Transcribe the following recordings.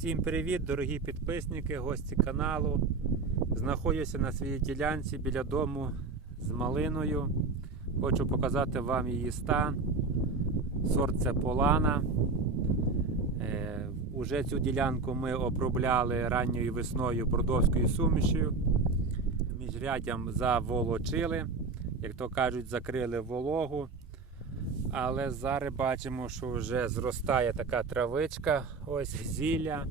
Всім привіт, дорогі підписники, гості каналу. Знаходжуся на своїй ділянці біля дому з малиною. Хочу показати вам її стан. Сорт це Полана. Е, уже цю ділянку ми обробляли ранньою весною бродовською сумішю. Міжряддям заволочили, як то кажуть, закрили вологу. Але зараз бачимо, що вже зростає така травичка, ось зілля.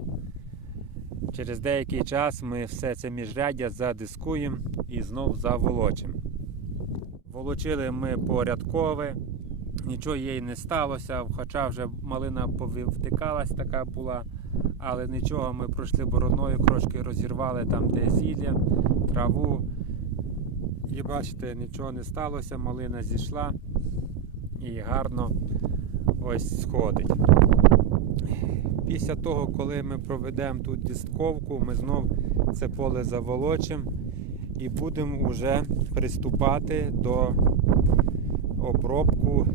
Через деякий час ми все це міжряддя задискуємо і знов заволочимо. Волочили ми порядкове, нічого їй не сталося, хоча вже малина повтикалась така була, але нічого ми пройшли бороною, трошки розірвали там де зілля, траву. І бачите, нічого не сталося, малина зійшла і гарно ось сходить. Після того, коли ми проведемо тут дістковку, ми знов це поле заволочимо і будемо вже приступати до обробку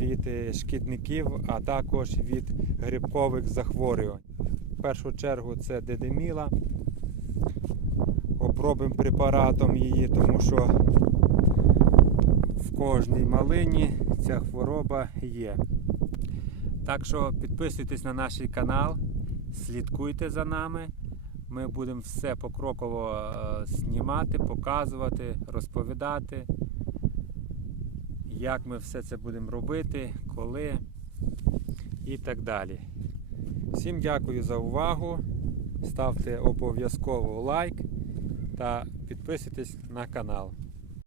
від е, шкідників, а також від грибкових захворювань. В першу чергу це дедеміла. Обробимо препаратом її, тому що кожній малині ця хвороба є. Так що підписуйтесь на наш канал, слідкуйте за нами. Ми будемо все покроково е, знімати, показувати, розповідати, як ми все це будемо робити, коли і так далі. Всім дякую за увагу. Ставте обов'язково лайк та підписуйтесь на канал.